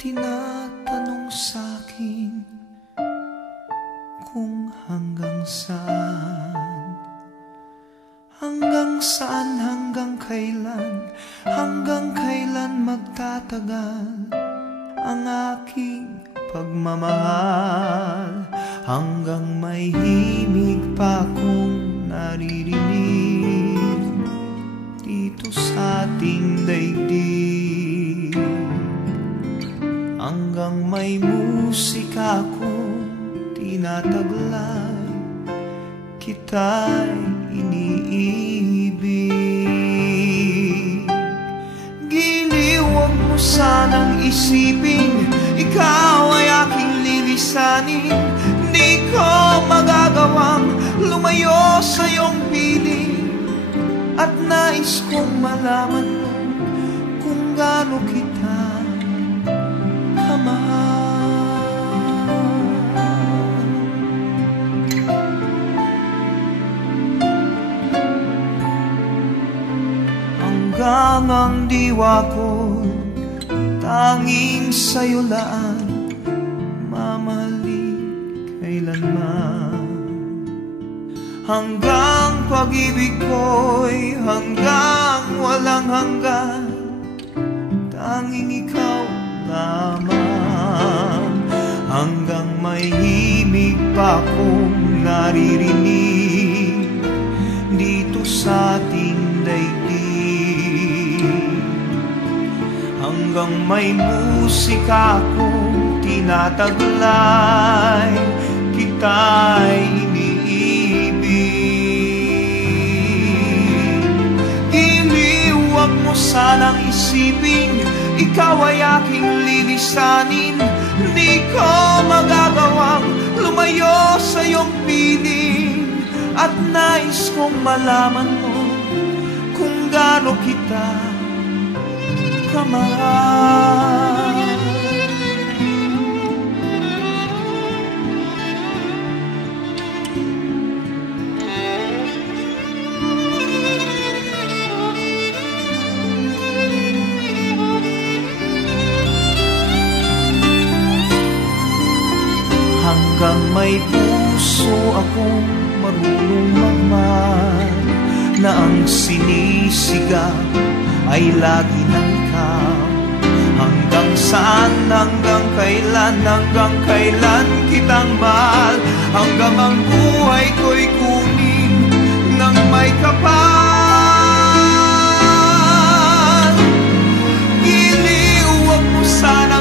tinatanong sa'kin kung hanggang saan, hanggang kailan magtatagal ang aking pagmamahal, hanggang may himig pa akong naririnig dito sa ating daigdig, hanggang may musika akong tinataglay, kita'y iniibig. Giliw, huwag mo sanang isipin ikaw ay aking lilisanin. Di ko magagawang lumayo sa iyong piling, at nais kong malaman mo kung gaano kita kamahal. Hanggang ang diwa ko tanging sa'yo laan, mamahalin kailanman. Hanggang pag-ibig ko'y hanggang walang hanggan, tanging ikaw lamang. Hanggang may himig pa akong naririnig dito sa ating daigdig, hanggang may musika akong tinataglay, kita'y iniibig. Giliw, huwag mo sanang isipin ikaw ay aking lilisanin. Di ko magagawang lumayo sa iyong piling, at nais kong malaman mo kung gaano kita kamahal. Hanggang may puso akong marunong magmahal, na ang sinisigaw ay lagi ng ikaw. Hanggang saan, hanggang kailan kitang mahal, hanggang ang buhay ko'y kunin ng may kapal. Giliw, huwag mo sana